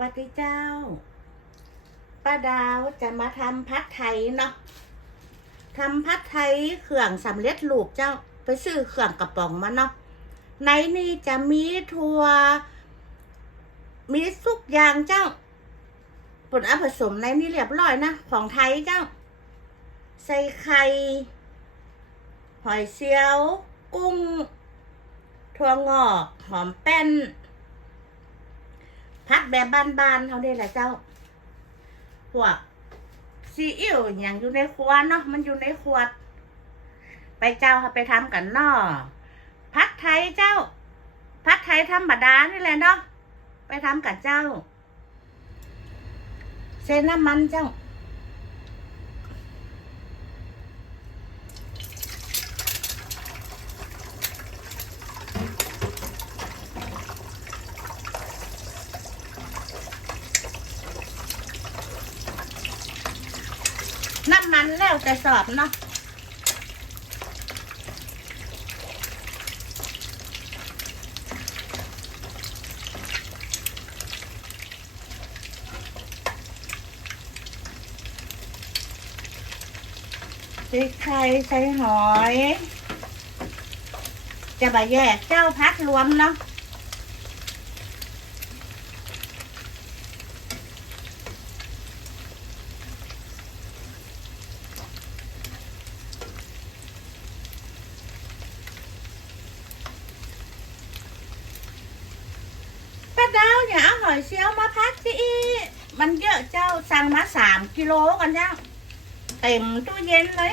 วัสดีเจ้า ป้าดาวจะมาทำพัดไทยเนาะทำพัดไทยเครื่องสำเร็จรูปเจ้า ไปซื้อเครื่องกระป๋องมาเนาะ ในนี่จะมีถั่ว มีสุกยางเจ้าผลเอาผสมในนี่เรียบร้อยนะ ของไทยเจ้า ใส่ไข่ หอยเสียว กุ้ง ถั่วงอก หอมแป้น พัดแบบบ้านๆเท่านี้แหละเจ้าพวกซีอิ๊วอย่างอยู่ในครัวเนาะมันอยู่ในขวด ไปเจ้าค่ะไปทำกันเนาะพัดไทยเจ้า พัดไทยธรรมดานี่แหละเนาะไปทำกับเจ้า เส้นน้ำมันเจ้า น้ำมันแล้วแต่สอบเนาะใส่ไข่ใส่หอย จะบะแยกเจ้าพัดรวมเนาะ จ้าอย่าเอาหอยเชียวมาพักสิมันเยอะเจ้าสั่งมาสามกิโลกันเจ้าเต็มตู้เย็นเลย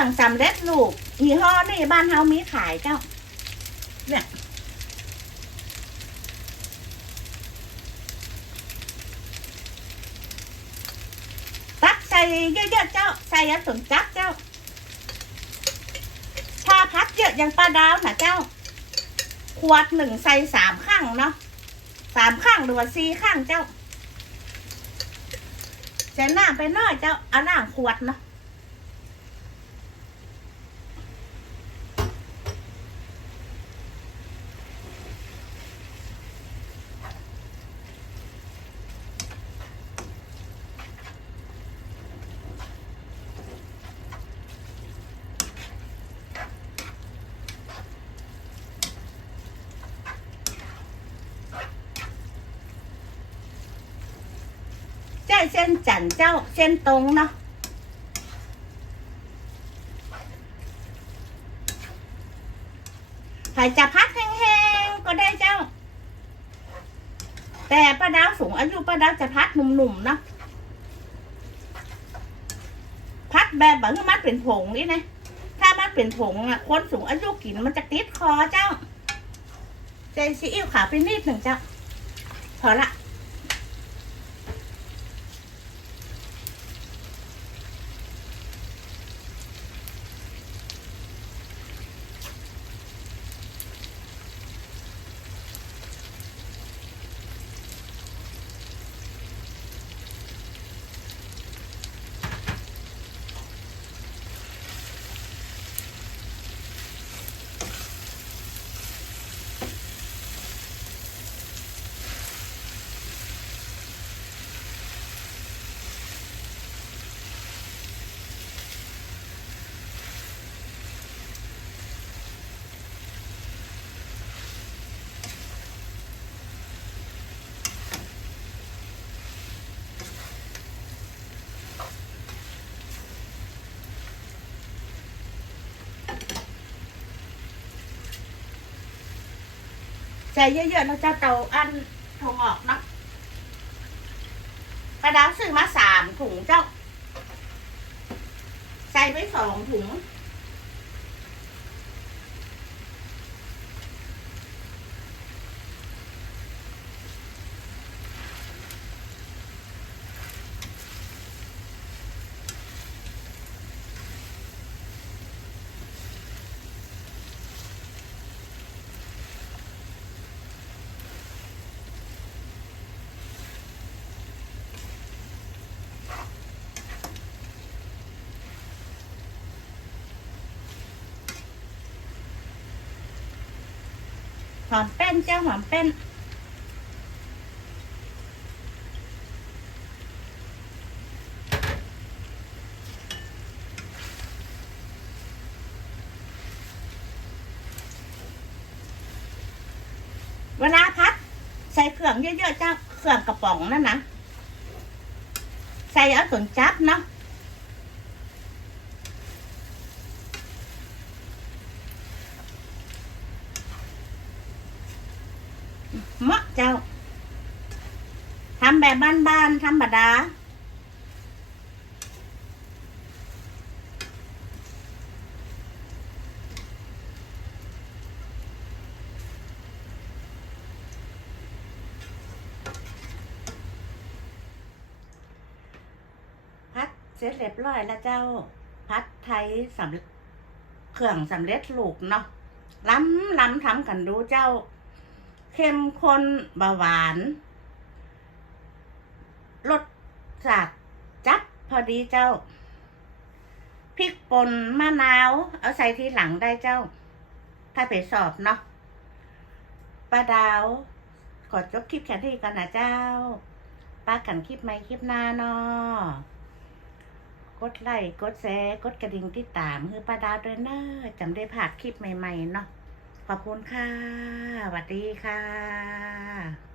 รื่องสำเร็จรูปยี่ห้อนี่บ้านเฮามีขายเจ้า เนี่ยตักใส่เยอะๆเจ้า ใส่ยาสมจักเจ้าถ้าพัดเยอะอย่างปลาดาวนะเจ้า ขวดหนึ่งใส่สามข้างเนาะสามข้างหรือว่าสี่ข้างเจ้าใส่น้ำไปน้อยเจ้าเอาน้ำขวดเนาะ ใช่เส้นจันเจ้าเส้นตรงเนาะใครจะพักแห้งๆก็ได้เจ้า แต่ป้าดาวสูงอายุป้าดาวจะพัดหนุ่มๆเนาะพัดแบบแบบมันเป็นผงนี่นะถ้ามันเป็นผงอะคนสูงอายุกินมันจะติดคอเจ้าใจซีอิ๊วขาวไปนิดหนึ่งเจ้าพอละ ใส่เยอะๆแล้วเจ้าเตาอันถงออกเนาะกระดาวซื้อมาสามถุงเจ้า ใส่ไปสองถุง หอมแป้นเจ้าหอมแป้นเวลาพัด ใส่เครื่องเยอะๆเจ้าเครื่องกระป๋องนั่นนะใส่เอาตนจับเนาะ เหมาะเจ้าทำแบบบ้านๆธรรมดาพัดเสร็จเรียบร้อยแล้วเจ้าพัดไทยสำเร็จเครื่องสำเร็จรูปเนาะล้ำล้ำทำกันดูเจ้า เข้มข้นบาหวานรสจัดจัดพอดีเจ้าพริกป่นมะนาว เอาใส่ทีหลังได้เจ้า ถ้าไปสอบเนาะป้าดาวขอจบคลิปแค่นี้ก่อนนะเจ้าป้ากันคลิปใหม่คลิปหน้าเนาะกดไลค์กดแชร์กดกระดิ่งติดตามคือป้าดาวด้วยเนอะจำได้ผ่าคลิปใหม่ๆเนาะ ขอบคุณค่ะสวัสดีค่ะ